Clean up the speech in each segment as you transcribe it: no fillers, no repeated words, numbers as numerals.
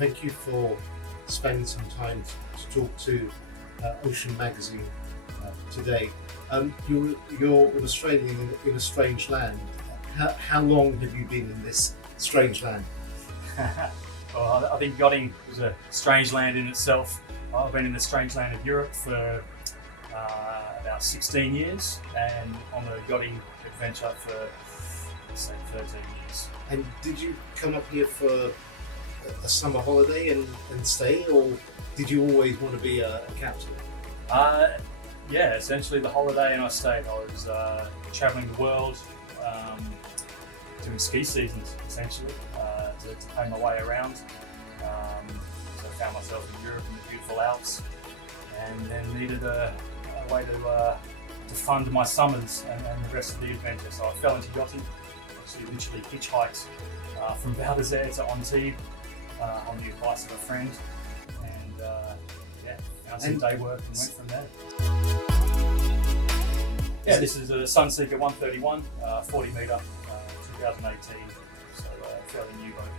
thank you for spending some time to talk to Ocean Magazine today. You're an Australian in a strange land. How long have you been in this strange land? Well, I think yachting is a strange land in itself. I've been in the strange land of Europe for about 16 years, and on a yachting adventure for, say, 13 years. And did you come up here for a summer holiday and stay, or did you always want to be a captain? Yeah, essentially the holiday, and I stayed. I was travelling the world, doing ski seasons, essentially, to pay my way around. So I found myself in Europe in the beautiful Alps, and then needed a way to fund my summers and the rest of the adventure. So I fell into yachting. Actually, literally hitchhiked from Val d'Isere to Antibes on the advice of a friend, and found some day work and went from there. Yeah, this is a Sunseeker 131, 40 metre, 2018, so fairly new boat.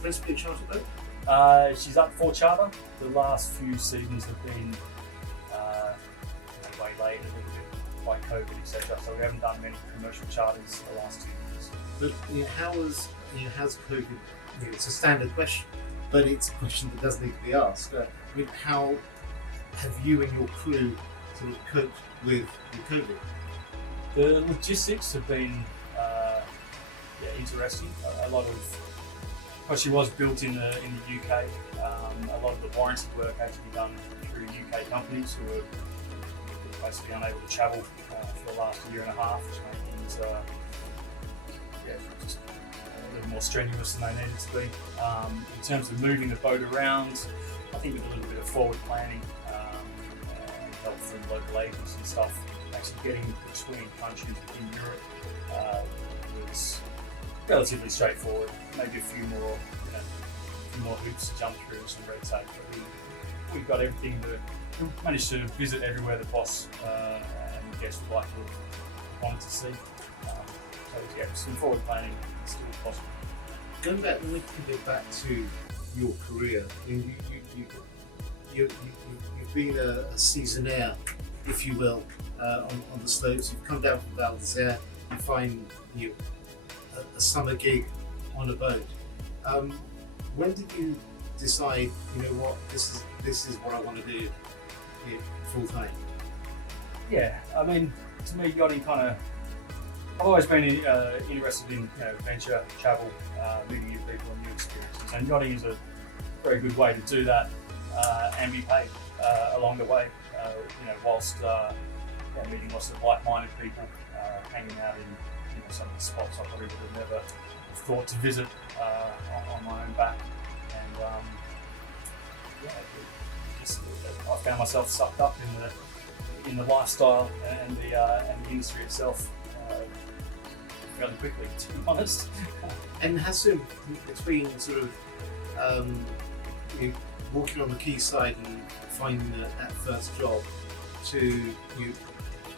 Principally a charter boat? She's up for charter. The last few seasons have been waylaid a little bit by COVID, etc. So we haven't done many commercial charters the last 2 years. But how's COVID? It's a standard question, but it's a question that does need to be asked. How have you and your crew sort of coped with COVID? The logistics have been interesting. A lot of, well, she was built in the UK. A lot of the warranty work had to be done through UK companies who were basically unable to travel for the last year and a half, which made things just a little more strenuous than they needed to be. In terms of moving the boat around, I think with a little bit of forward planning and help from local agents and stuff, actually getting between countries within Europe was relatively straightforward. Maybe a few more hoops to jump through, some red tape, but we got everything. We managed to visit everywhere the boss and the guests would like to wanted to see. So some forward planning is still possible. Going back a little bit back to your career, I mean, you've been a seasonaire, if you will, on the slopes. You've come down from Val d'Isere, you find a summer gig on a boat. When did you decide, you know what, this is what I want to do full time? Yeah, I mean, to me, yachting I've always been interested in adventure, travel, meeting new people and new experiences, and yachting is a very good way to do that and be paid along the way. Whilst meeting lots of like-minded people, hanging out in some of the spots I probably would have never thought to visit on my own back, and I found myself sucked up in the lifestyle and the industry itself fairly quickly, to be honest. And has soon between sort of walking on the quayside and finding that first job to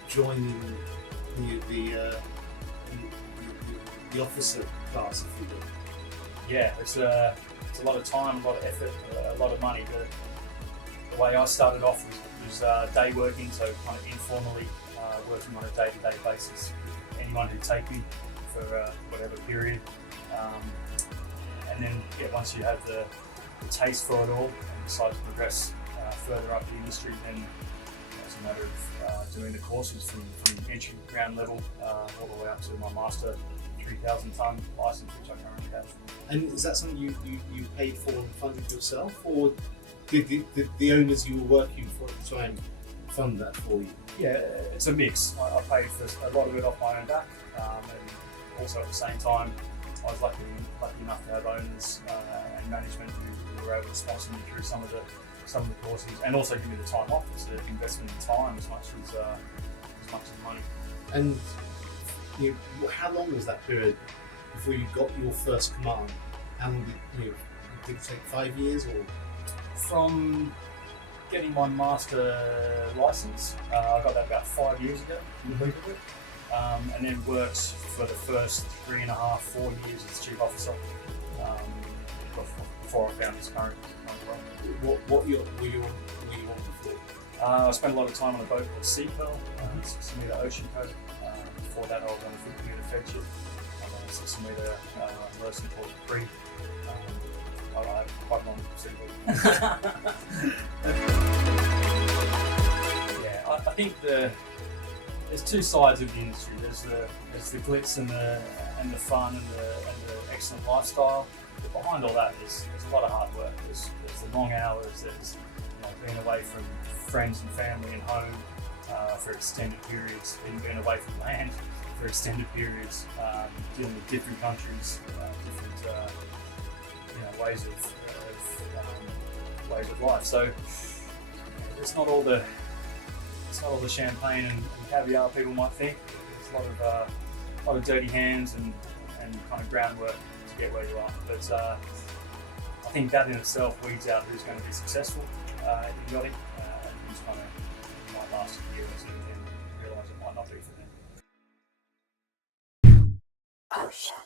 joining the officer class, if you will? Yeah, it's a lot of time, a lot of effort, a lot of money. The way I started off was day working, so kind of informally working on a day-to-day basis with anyone who'd take me for whatever period. And then once you have the taste for it all and decide to progress further up the industry, then it's a matter of doing the courses from entry ground level all the way up to my master 3,000 tonne license, which I currently have. And is that something you paid for and funded yourself, or did the owners you were working for at the time fund that for you? Yeah, it's a mix. I paid for a lot of it off my own back, and also at the same time, I was lucky enough to have owners and management who were able to sponsor me through some of the courses, and also give me the time off. It's an investment in time as much as money. And how long was that period before you got your first command? How long did it take? 5 years, or? From getting my master license, I got that about 5 years ago, and then worked for the first 3.5, 4 years as chief officer before I found this current role. What yacht were you on before? I spent a lot of time on a boat called Sunseeker, 6 metre ocean code. Before that, I was on a 50 metre fetcher. I'm on a 6 metre Mercy called Pre. I have quite long seaboard. Yeah, I think there's two sides of the industry. There's the glitz and the fun and the excellent lifestyle. But behind all that, there's a lot of hard work. There's the long hours. There's being away from friends and family and home for extended periods, being away from land for extended periods, dealing with different countries, different ways of life. So it's not all the champagne and caviar people might think. There's a lot of dirty hands and kind of groundwork to get where you are. But I think that in itself weeds out who's going to be successful in yachting and who's kind of might last a year or two and realise it might not be for them. Ocean.